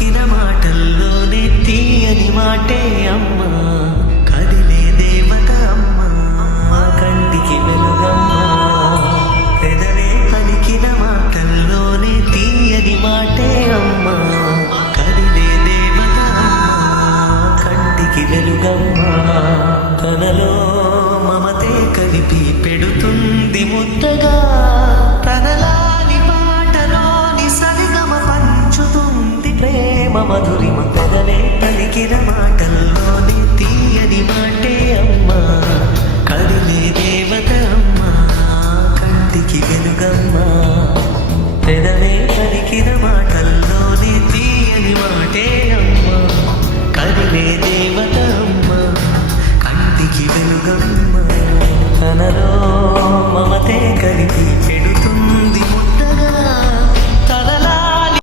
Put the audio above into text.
పలికిన మాటల్లోనే తీయని మాటే అమ్మ, కదిలే దేవత అమ్మ, కంటికి వెలుగమ్మ. పెదవే పలికిన మాటల్లోనే తీయని మాటే అమ్మ, కదిలే దేవత అమ్మ, కంటికి వెలుగమ్మ. కలలో మమతే కలిపి పెడుతుంది ముద్దగా, తనలాని పాటలోని సరిగమ పంచుతుంది ప్రేమ మధురిమ. పెదవే పలికిన మాటల్లోని తీయని మాటే అమ్మ, కదిలే దేవత అమ్మ, కంటికి వెలుగమ్మ. పెదవే పలికిన మాటల్లో